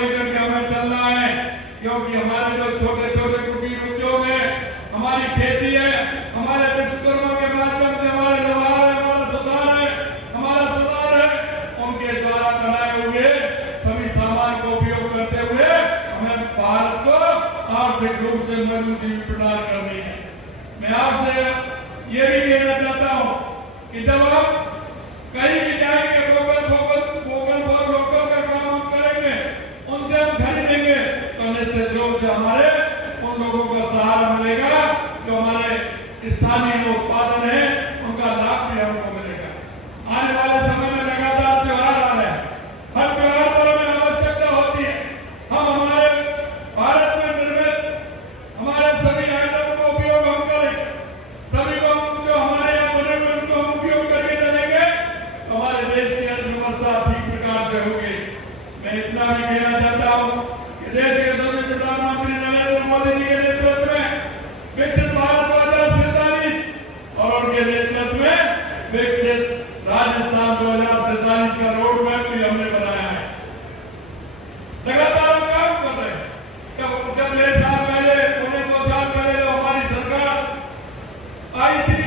लेकर के हमें चलना है, क्योंकि हमारे जो छोटे छोटे कुटीर उद्योग है, हमारी खेती है, हमारे विश्वकर्मा के माध्यम से हमारे व्यवहार है, हमारा सुधार है, उनके द्वारा बनाए हुए सभी सामान का उपयोग करते हुए हमें भारत को आर्थिक रूप से मजबूती प्रदान करनी है। मैं आपसे ये भी कहना चाहता हूँ कि जब हम कहीं भी जाएंगे, वोकल फॉर लोकल का काम हम करेंगे, उनसे हम खरीदेंगे, तो निश्चित रूप से हमारे उन लोगों का सहारा मिलेगा, जो हमारे स्थानीय उत्पादन है उनका लाभ भी हमको मिलेगा। आने वाले समय में लगातार त्योहार आ रहे हैं, हर त्योहार पर हमें आवश्यकता होती है हम हमारे भारत में निर्मित हमारे सभी आइटम का उपयोग हम करें, सभी को जो हमारे यहाँ बने हुए उनको हम उपयोग करके चलेंगे, तो हमारे देश की अर्थव्यवस्था ठीक प्रकार से होगी। मैं इतना भी कहना चाहता हूँ कि देश के सभी प्रधानमंत्री नरेंद्र मोदी जी के नेतृत्व में विकसित भारत 2047 और उनके नेतृत्व में विकसित राजस्थान 2047 का रोड मैप भी हमने बनाया है। लगातार हम काम कर रहे हैं। जब 1 साल पहले, 2 साल पहले जो हमारी सरकार आई थी,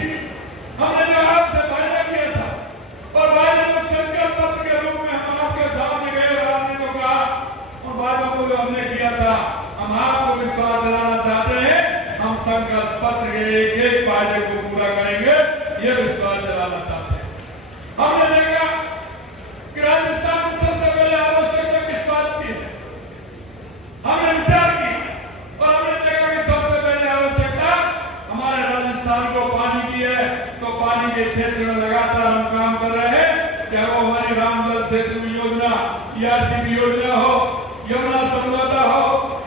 हमने जो आपसे वायदा किया था और वायदे को संकल्प पत्र के रूप में हम आपके सामने गए और आपने जो कहा, उन वादों को जो हमने किया था, हम आपको विश्वास दिलाना चाहते हैं, हम संकल्प पत्र के एक वायदे को पूरा करेंगे, ये विश्वास दिलाना चाहते हैं। हमने देखा कि राजस्थान में सबसे पहले आवश्यकता किस बात की है, हमने विचार किया और हमने देखा कि सबसे पहले आवश्यकता हमारे राजस्थान को पानी की है। तो पानी के क्षेत्र में लगातार हम काम कर रहे हैं, चाहे वो हमारी रामजल सेतु योजना, ERCP योजना हो, यमुना समझौता हो,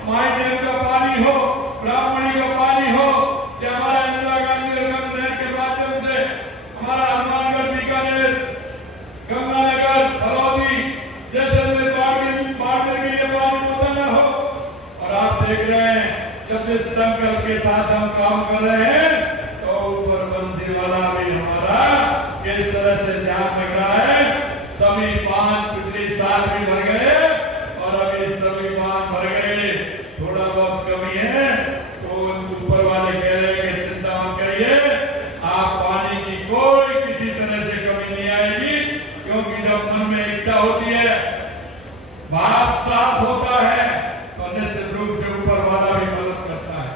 माई डैम का पानी हो, ब्राह्मणी का पानी हो, या हमारा इंदिरा गांधी नहर के माध्यम से हमारा हनुमानगढ़, बीकानेर, गंगानगर, फलौदी जैसे बाड़मेर के लिए पानी उतारना हो। और आप देख रहे हैं, जब जिस संकल्प के साथ हम काम कर रहे हैं, तो ऊपर बंसी वाला भी हमारा किस तरह से ध्यान रख रहा है। सभी बांध पिछले साल भी भर गए और अभी सभी बांध भर गए, थोड़ा बहुत कमी है, तो ऊपर वाले कह रहे हैं कि चिंता मत करिए, आप पानी की कोई किसी तरह से कमी नहीं आएगी, क्योंकि जब मन में इच्छा होती है, भाव साफ होता है, तो निश्चित रूप से ऊपर वाला भी मदद करता है।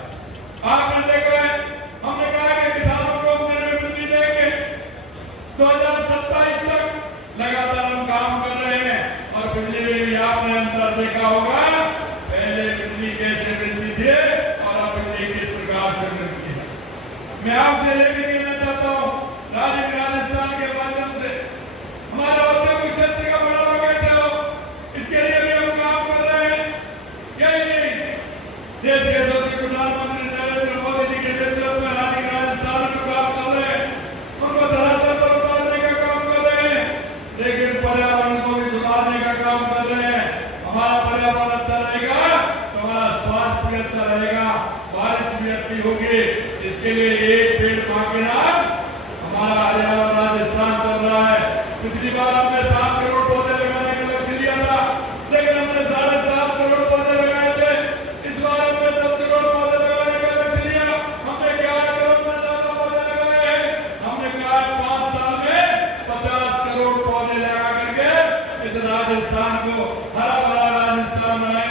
आपने देखा है, हमने कहा कि किसानों को हम वृद्धि देंगे, 2027 तक लगातार हम काम कर रहे हैं। और बिजली में भी आपने अंतर देखा होगा, पहले बिजली कैसे मिलती थी और अब बिजली किस प्रकार से मिलती है। मैं आपसे ये भी कहना चाहता हूँ, राजस्थान के माध्यम से हमारा औद्योगिक क्षेत्र का बढ़ावा कैसे हो, इसके लिए भी हम काम कर रहे हैं। यही नहीं, देश के सभी प्रधानमंत्री नरेंद्र मोदी जी के नेतृत्व में राजस्थान में काम कर रहे हैं, उनको धरातल पर उतारने का काम कर रहे हैं, लेकिन पर्यावरण को भी सुधारने का काम कर रहे हैं। हमारा पर्यावरण अच्छा रहेगा तो हमारा स्वास्थ्य भी अच्छा रहेगा, बारिश भी अच्छी होगी। इसके लिए एक पेड़ मां के नाम हमारा हरियाणा राजस्थान चल रहा है। पिछली बार हमने 7 करोड़ पौधे लगाने का लक्ष्य लिया था, लेकिन हमने 7.5 करोड़ पौधे लगाए थे। इस बार हमने 10 करोड़ पौधे लगाने का लक्ष्य लिया, हमने 11 करोड़ से ज्यादा पौधे लगाए हैं। हमने कहा 5 साल में 50 करोड़ पौधे लगा करके इस राजस्थान को हरा भरा राजस्थान बनाएंगे।